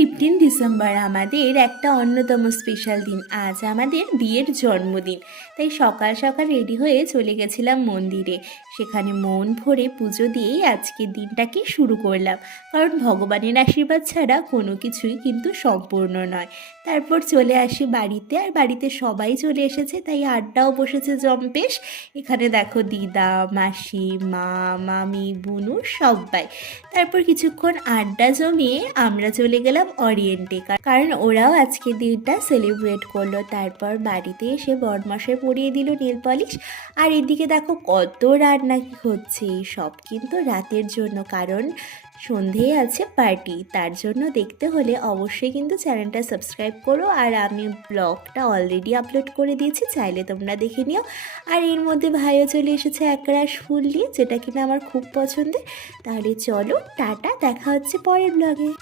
15 December আমাদের একটা অন্যতম স্পেশাল দিন। আজ আমাদের বিয়ের জন্মদিন। তাই সকাল সকাল রেডি হয়ে চলে গেছিলাম মন্দিরে। সেখানে মন ভরে পুজো দিয়েই আজকের দিনটাকে শুরু করলাম, কারণ ভগবানের আশীর্বাদ ছাড়া কোনো কিছুই কিন্তু সম্পূর্ণ নয়। তারপর চলে আসি বাড়িতে, আর বাড়িতে সবাই চলে এসেছে, তাই আড্ডাও বসেছে জম্পেশ। এখানে দেখো দিদা, মাসি, মা, মামি, বুনু সবাই। তারপর কিছুক্ষণ আড্ডা জমিয়ে আমরা চলে গেলাম অরিয়েন্টে, কারণ ওরাও আজকের দিনটা সেলিব্রেট করলো। তারপর বাড়িতে এসে বরমাসে পরিয়ে দিল নেল পলিশ। আর এদিকে দেখো কত রান্না হচ্ছে, সব কিন্তু রাতের জন্য, কারণ সন্ধেয় আছে পার্টি। তার জন্য দেখতে হলে অবশ্যই কিন্তু চ্যানেলটা সাবস্ক্রাইব করো। আর আমি ব্লগটা অলরেডি আপলোড করে দিয়েছি, চাইলে তোমরা দেখে নিও। আর এর মধ্যে ভাইও চলে এসেছে একরাশ ফুল নিয়ে, যেটা কিনা আমার খুব পছন্দের। তাহলে চলো টাটা, দেখা হচ্ছে পরের ব্লগে।